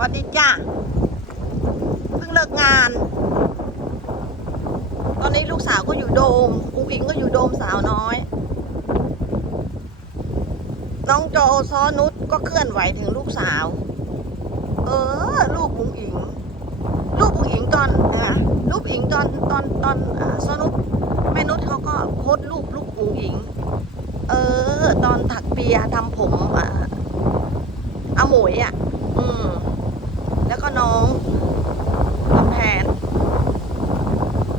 วัสดีจ้าเพิ่งเลิกงาน ตอนนี้ลูกสาวก็อยู่โดมอุ้งอิงก็อยู่โดมสาวน้อย น้องโจซอนุชก็เคลื่อนไหวถึงลูกสาว เออ ลูกอุ้งอิง ลูกอุ้งอิงตอนอะลูกอิงตอนตอนตอนอซอนุชแม่นุชเขาก็โพสต์รูปลูกอุ้งอิง เออ ตอนถักเปียทำผมอะอาหมวยอะ อืม แล้วก็น้องลำแพน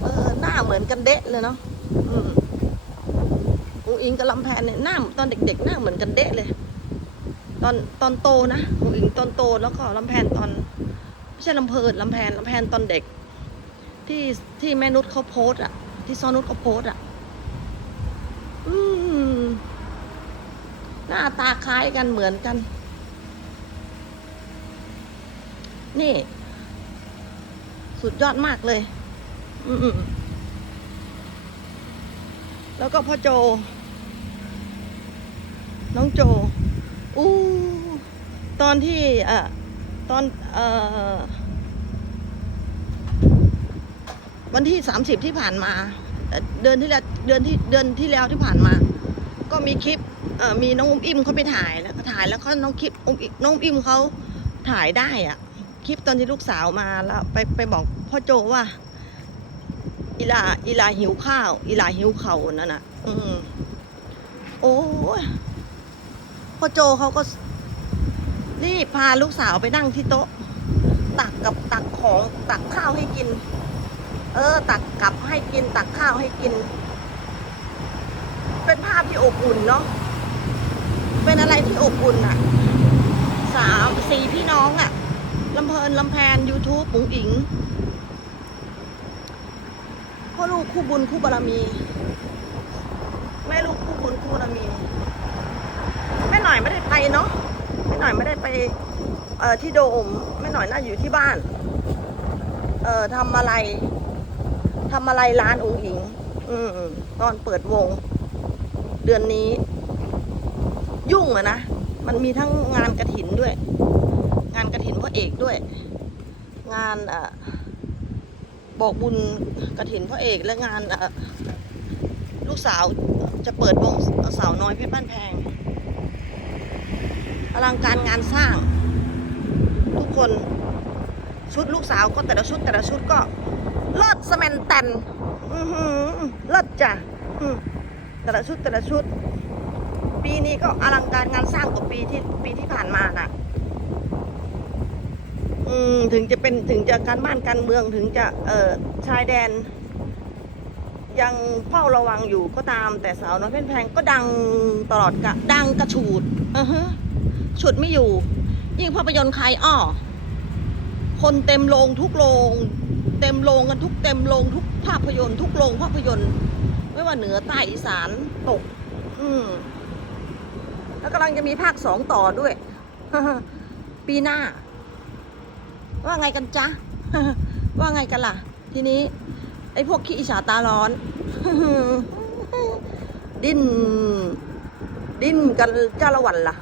เออ หน้าเหมือนกัน เลยเนาะอืมอุงอิงกับลำแพนเนี่ยหน้าตอนเด็ก ๆ หน้าเหมือนกันเดะเลย ตอนตอนโตนะอุงอิงตอนโตแล้วก็ลำแพนตอนไม่ใช่ลำเพลินลำแพนลำแพนตอนเด็ก ที่ที่แม่นุชเขาโพสอะที่ซอนุชเขาโพสอะอืมหน้าตาคล้ายกันเหมือนกัน นี่ สุดยอดมากเลย อืม แล้วก็พ่อโจ น้องโจ อู้ตอนที่อ่อตอนเอ่อวันที่สามสิบที่ผ่านมาเดือนที่แล้วเดือนที่เดือนที่แล้วที่ผ่านมา ก็มีคลิปเอ่อมีน้องอุ้มอิ่มเขาไปถ่ายแล้วก็ถ่ายแล้วก็น้องคลิปอุ้มน้องอุ้มอิ่มเขาถ่ายได้อะคลิปตอนที่ลูกสาวมาแล้วไปไปบอกพ่อโจว่า อีลาอีลาหิวข้าว อีลาหิวเขานั่นน่ะ อืมโอ้ยพ่อโจเขาก็รีบพาลูกสาวไปนั่งที่โต๊ะ ตักกับตักของตักข้าวให้กิน เออ ตักกับให้กิน ตักข้าวให้กิน เป็นภาพที่อบอุ่นเนาะเป็นอะไรที่อบอุ่นอะสามสี่พี่น้องอะลำเพลินลำแพน YouTube ปุ๋งอิง พ่อลูกคู่บุญคู่บารมี แม่ลูกคู่บุญคู่บารมี แม่หน่อยไม่ได้ไปเนาะแม่หน่อยไม่ได้ไป เอ่อที่โดมแม่หน่อยน่าอยู่ที่บ้าน เอ่อทำอะไรทำอะไรร้านอุ๋งอิง อืมตอนเปิดวง เดือนนี้ ยุ่งอะนะมันมีทั้งงานกระถินด้วย งานกระถินพ่อเอกด้วย งานเอ่อ บอกบุญกระถินพระเอกและงานลูกสาวจะเปิดวงสาวน้อยเพชรบ้านแพงอลังการงานสร้าง ทุกคนชุดลูกสาวก็แต่ละชุดแต่ละชุดก็เลิศสแมนแตนเลิศจ้ะแต่ละชุดแต่ละชุด ปีนี้ก็อลังการงานสร้างกว่าปีที่ปีที่ผ่านมาน่ะ ถึงจะเป็นถึงจะการบ้านการเมืองถึงจะเออชายแดน ยังเฝ้าระวังอยู่ก็ตามแต่สาวน้อยเพชรแพงก็ดังตลอดกะดังกระฉูดอือฮฉุดไม่อยู่ ยิ่งภาพยนตร์ใครอ้อคนเต็มโรงทุกโรงเต็มโรงกันทุกเต็มโรงทุกภาพยนตร์ทุกโรงภาพยนตร์ ไม่ว่าเหนือใต้อีสานตก อืมแล้วกำลังจะมีภาคสองต่อด้วย ปีหน้า ว่าไงกันจ๊ะ ว่าไงกันล่ะ ทีนี้ ไอ้พวกขี้อิจฉาตาร้อน ดิ้น ดิ้นกันจ้าละวันล่ะ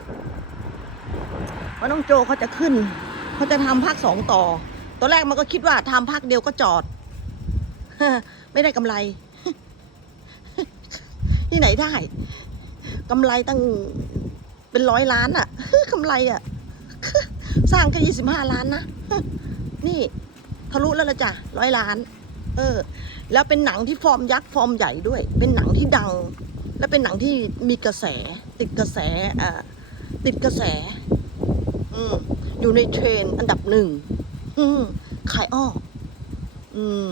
ว่าน้องโจเขาจะขึ้น เขาจะทำภาคสองต่อ ตอนแรกมันก็คิดว่าทำภาคเดียวก็จอด ไม่ได้กำไร ที่ไหนได้กำไรตั้งเป็นร้อยล้านอะกำไรอะสร้างแค่ยี่สิบห้าล้านนะ นี่ทะลุแล้วละจ้ะร้อยล้าน เออ แล้วเป็นหนังที่ฟอร์มยักษ์ฟอร์มใหญ่ด้วย เป็นหนังที่ดัง และเป็นหนังที่มีกระแส ติดกระแสอ่าติดกระแส อืมอยู่ในเทรนอันดับหนึ่งอืมขายอ้ออืม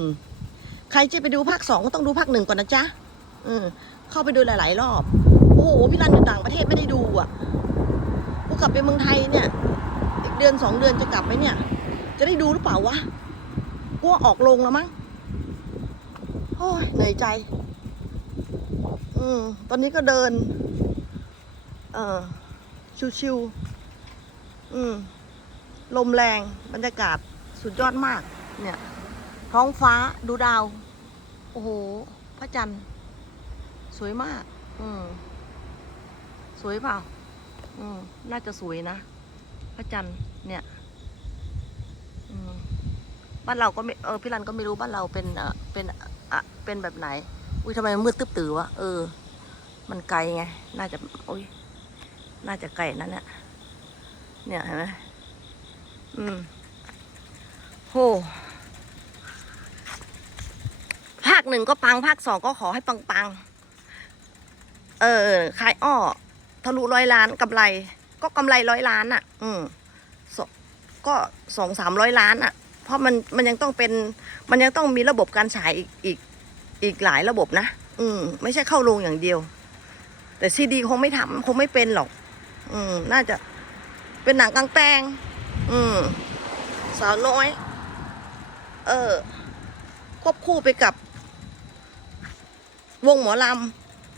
ใครจะไปดูภาคสองก็ต้องดูภาคหนึ่งก่อนนะจ๊ะอืมเข้าไปดูหลาย ๆ รอบ โอ้โหพี่รันอยู่ต่างประเทศไม่ได้ดูอะกูกลับไปเมืองไทยเนี่ย อีกเดือนสองเดือนจะกลับไปเนี่ย จะได้ดูหรือเปล่าวะกูว่าออกลงแล้วมั้งโอ้ยเหนื่อยใจ อืมตอนนี้ก็เดิน เออชิวๆอืม ลมแรงบรรยากาศสุดยอดมาก เนี่ย ท้องฟ้าดูดาว โอ้โห พระจันทร์ สวยมาก อืม สวยเปล่า อืม น่าจะสวยนะ พระจันทร์เนี่ย บ้านเราก็ไม่เออพี่รันก็ไม่รู้บ้านเราเป็นเออเป็นอะเป็นแบบไหน อุ้ยทำไมมืดตึ๊บตือวะเออ มันไกลไง น่าจะอุ้ยน่าจะไกลนั่นเนี่ยเนี่ยเห็นไหมอืมโหภาคหนึ่งก็ปังภาคสองก็ขอให้ปังปังเออขายอ้อทะลุร้อยล้านกำไร ก็กำไรร้อยล้านอะ อืมก็สองสามร้อยล้านอะ เพราะมันมันยังต้องเป็น มันยังต้องมีระบบการฉายอีกอีกอีกหลายระบบนะอืม ไม่ใช่เข้าโรงอย่างเดียว แต่ซีดีคงไม่ทำคงไม่เป็นหรอก อืม น่าจะเป็นหนังกลางแปลง อืม สาวน้อย เออควบคู่ไปกับ วงหมอล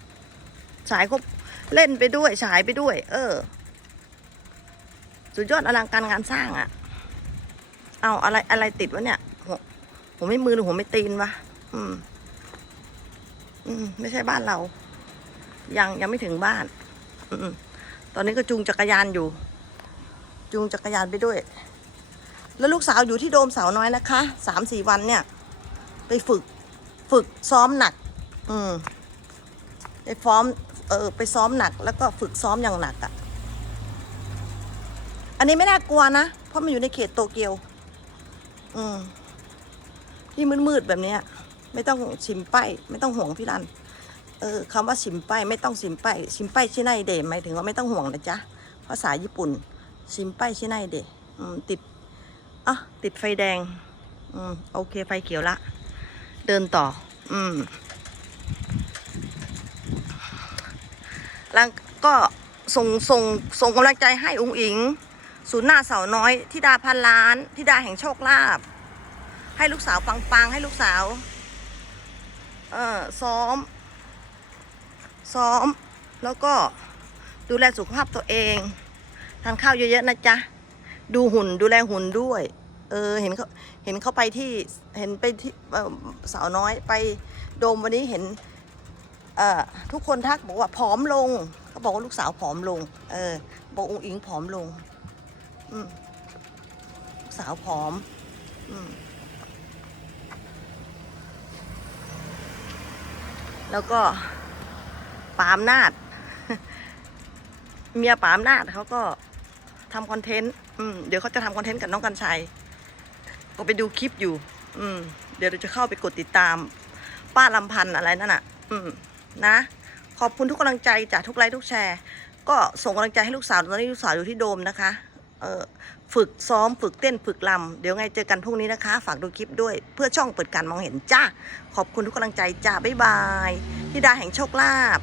ำฉายควบเล่นไปด้วยฉายไปด้วย เออ สุดยอดอลังการงานสร้างอะ่ะ เอาอะไรอะไรติดวะเนี่ยหัวผมไม่มือหรือผมไม่ตีนวะอืม อืม ไม่ใช่บ้านเรา ยังยังไม่ถึงบ้าน อืมตอนนี้ก็จูงจักรยานอยู่ จูงจักรยานไปด้วย แล้วลูกสาวอยู่ที่โดมสาวน้อยนะคะสามสี่วันเนี่ย ไปฝึก ฝึกซ้อมหนัก อืมไปฟ้อม เออ ไปซ้อมหนัก แล้วก็ฝึกซ้อมอย่างหนักอะ่ะ อันนี้ไม่น่ากลัวนะ เพราะมันอยู่ในเขตโตเกียว อืมที่มืดๆแบบเนี้ย ไม่ต้องชิมป้ายไม่ต้องห่วงพี่รัน เออคำว่าชิมป้ายไม่ต้องชิมป้ายชิมป้ายชิไนเดหมายถึงว่าไม่ต้องห่วงนะจ๊ะภาษาญี่ปุ่น ชิมป้ายชิไนเดอติดอะติดไฟแดง อืมโอเคไฟเขียวละ เดินต่อ อืมแล้วก็ส่งส่งส่งกำลังใจให้องค์อิง ศูนย์หน้าเสาน้อยทิดาพันล้านทิดาแห่งโชคลาภให้ลูกสาวปังๆ ให้ลูกสาว เออซ้อม ซ้อม แล้วก็ดูแลสุขภาพตัวเอง ทานข้าวเยอะๆนะจ๊ะ ดูหุ่นดูแลหุ่นด้วย เออ เห็นเขาเห็นเขาไปที่ เห็นไปที่สาวน้อยไปโดมวันนี้เห็น เอ่อ ทุกคนทักบอกว่าผอมลง เขาบอกว่าลูกสาวผอมลง เออ บอกองค์อิงผอมลง สาวผอม อืมแล้วก็ปามนาด เมียปามนาดเขาก็ทำคอนเทนต์เดี๋ยวเขาจะทำคอนเทนต์กับน้องกันชัย ก็ไปดูคลิปอยู่ อืม เดี๋ยวเราจะเข้าไปกดติดตาม ป้าลำพันธ์อะไรนั่นอะ อืม นะ ขอบคุณทุกกำลังใจจากทุกไลค์ทุกแชร์ ก็ส่งกำลังใจให้ลูกสาวตอนนี้ลูกสาวอยู่ที่โดมนะคะ ฝึกซ้อมฝึกเต้นฝึกลำเดี๋ยวไงเจอกันพรุ่งนี้นะคะ ฝากดูคลิปด้วยเพื่อช่องเปิดการมองเห็นจ้า ขอบคุณทุกกำลังใจจ้า บ๊ายบายทิดาแห่งโชคลาภ